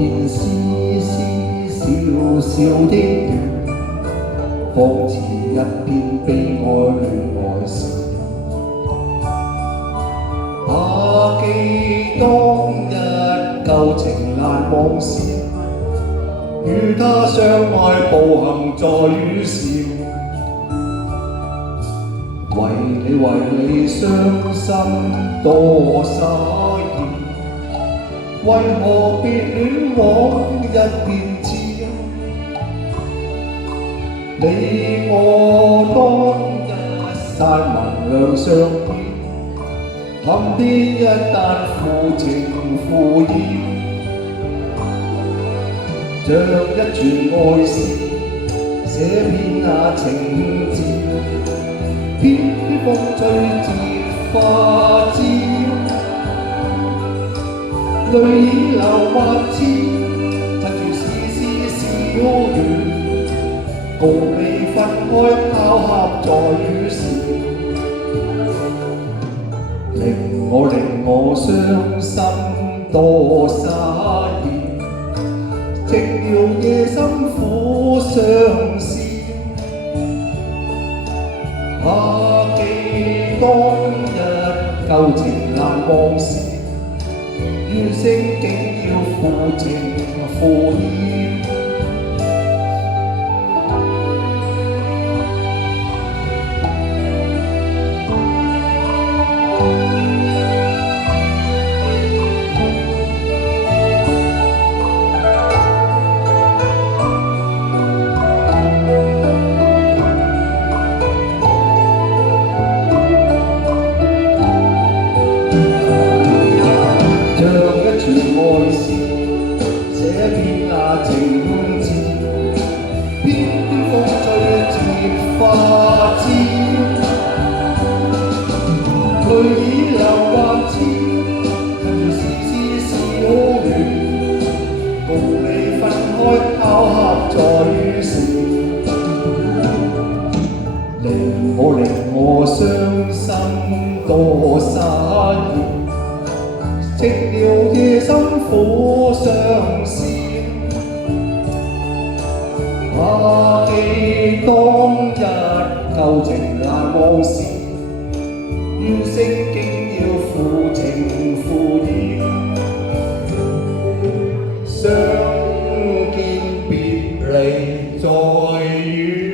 見絲絲小小的雨，仿似一篇悲哀戀愛詩。記當日舊情難忘時，與他相愛步行在雨時，為你傷心多灑意，為何別戀往日便知？你我當日散文兩相依，臨別一旦負情負義，像一串愛詩寫遍那情字，偏風吹折花枝，淚已流萬千，趁住絲絲小雨，共你分開巧合在雨時，令我傷心多灑意，寂寥夜深苦相思。記當日舊情難忘時，怨聲竟要負情負義。愛詩寫遍那情字，偏風吹折花枝，淚已流萬千，趁住絲絲小雨，共你分開巧合在雨時，令我傷心多灑意，寂寥夜深苦相思。記當日舊情難忘時，怨聲竟要負情負義。相見別離在雨。